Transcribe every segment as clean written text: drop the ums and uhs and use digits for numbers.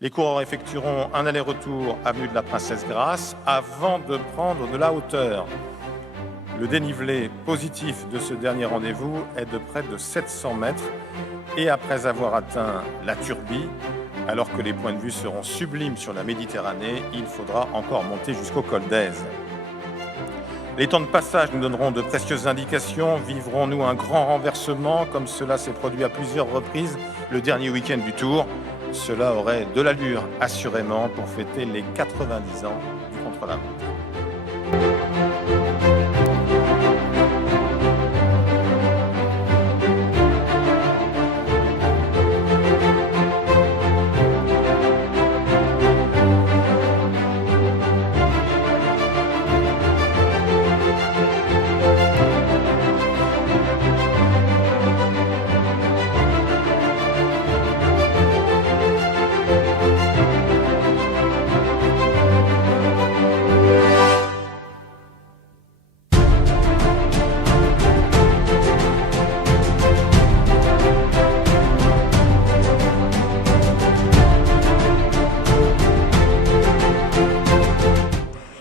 Les coureurs effectueront un aller-retour avenue de la Princesse Grasse avant de prendre de la hauteur. Le dénivelé positif de ce dernier rendez-vous est de près de 700 mètres et après avoir atteint la Turbie, alors que les points de vue seront sublimes sur la Méditerranée, il faudra encore monter jusqu'au col d'Èze. Les temps de passage nous donneront de précieuses indications. Vivrons-nous un grand renversement comme cela s'est produit à plusieurs reprises le dernier week-end du Tour? Cela aurait de l'allure assurément pour fêter les 90 ans du contre-la-montre.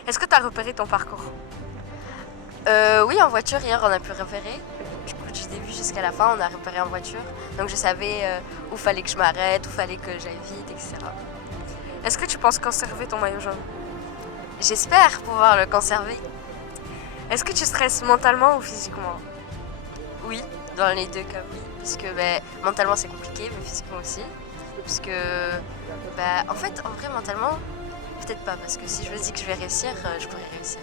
Est-ce que tu as repéré ton parcours? Oui, en voiture, hier, on a pu repérer. Du coup, du début jusqu'à la fin, on a repéré en voiture. Donc, je savais où fallait que je m'arrête, où fallait que j'aille vite, etc. Est-ce que tu penses conserver ton maillot jaune? J'espère pouvoir le conserver. Est-ce que tu stresses mentalement ou physiquement? Oui, dans les deux cas, oui. Parce que mentalement, c'est compliqué, mais physiquement aussi. Parce que, en fait, en vrai, mentalement, peut-être pas. Parce que si je me dis que je vais réussir, je pourrais réussir.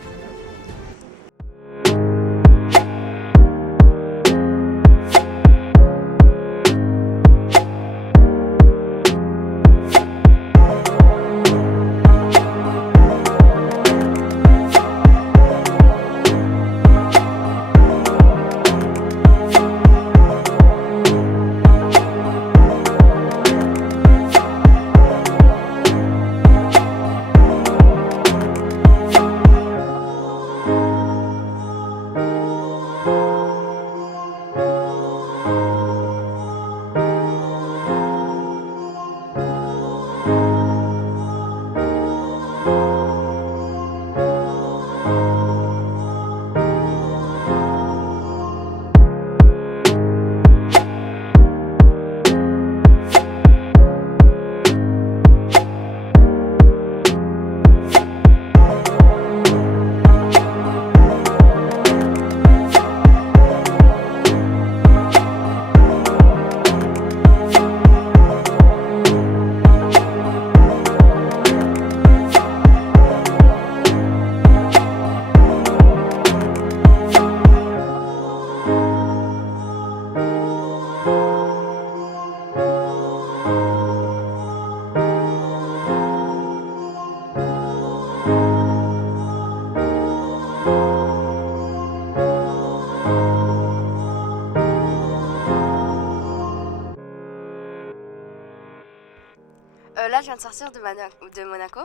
Là, je viens de sortir de Monaco.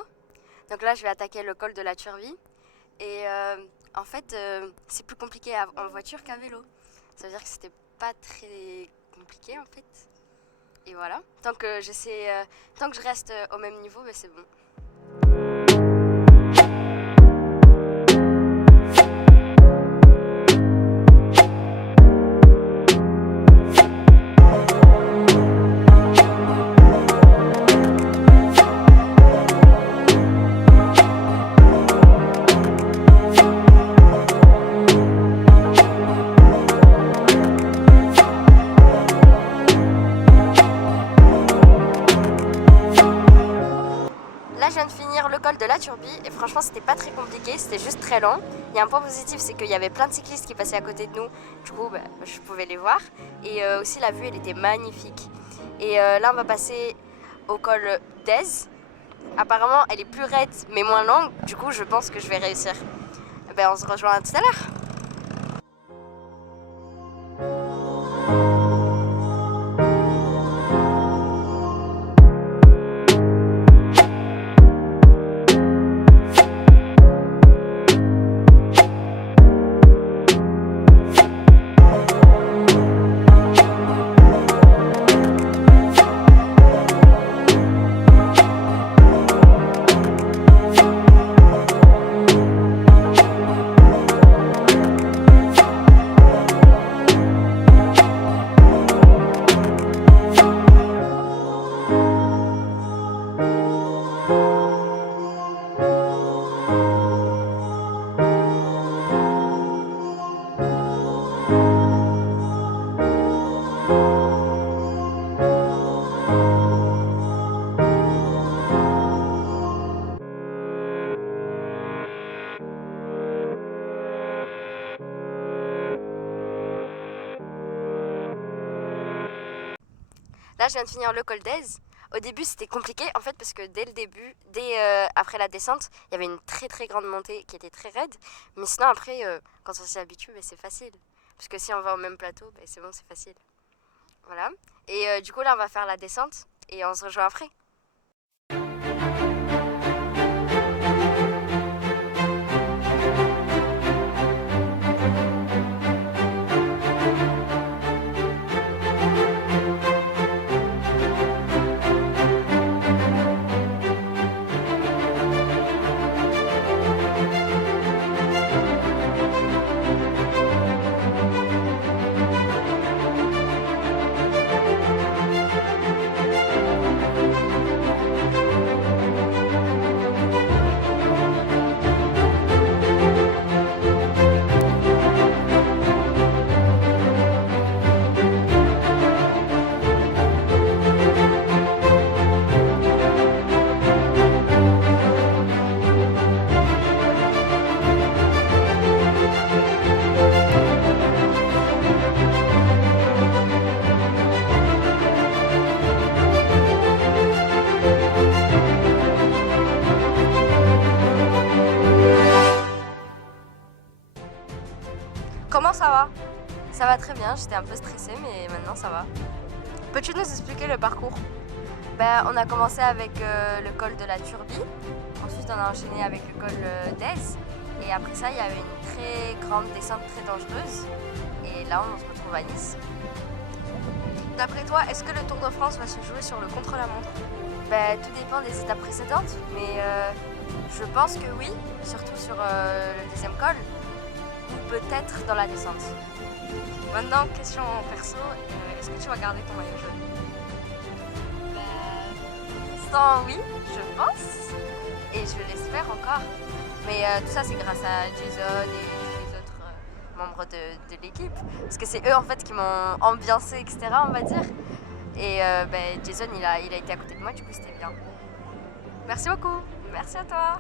Donc là, je vais attaquer le col de la Turbie. Et en fait, c'est plus compliqué en voiture qu'à vélo. Ça veut dire que c'était pas très compliqué en fait. Et voilà. Tant que je reste au même niveau, c'est bon. Là, je viens de finir le col de la Turbie et franchement, c'était pas très compliqué, c'était juste très lent. Il y a un point positif, c'est qu'il y avait plein de cyclistes qui passaient à côté de nous, du coup, je pouvais les voir. Et aussi, la vue, elle était magnifique. Et là, on va passer au col d'Èze. Apparemment, elle est plus raide, mais moins longue, du coup, je pense que je vais réussir. On se rejoint tout à l'heure. Là, je viens de finir le col d'Aise. Au début, c'était compliqué en fait parce que dès le début, après la descente, il y avait une très très grande montée qui était très raide. Mais sinon, après, quand on s'y habitue, c'est facile. Parce que si on va au même plateau, c'est bon, c'est facile. Voilà. Et du coup, là, on va faire la descente et on se rejoint après. Comment ça va? Ça va très bien, j'étais un peu stressée mais maintenant ça va. Peux-tu nous expliquer le parcours? On a commencé avec le col de la Turbie, ensuite on a enchaîné avec le col d'Aise et après ça il y avait une très grande descente très dangereuse et là on se retrouve à Nice. D'après toi, est-ce que le Tour de France va se jouer sur le contre-la-montre? Tout dépend des étapes précédentes mais je pense que oui, surtout sur le deuxième col. Ou peut-être dans la descente. Maintenant, question perso, est-ce que tu vas garder ton maillot jaune? Pour l'instant, oui, je pense. Et je l'espère encore. Mais tout ça, c'est grâce à Jason et tous les autres membres de l'équipe. Parce que c'est eux, en fait, qui m'ont ambiancé, etc., on va dire. Et Jason, il a été à côté de moi, du coup, c'était bien. Merci beaucoup. Merci à toi.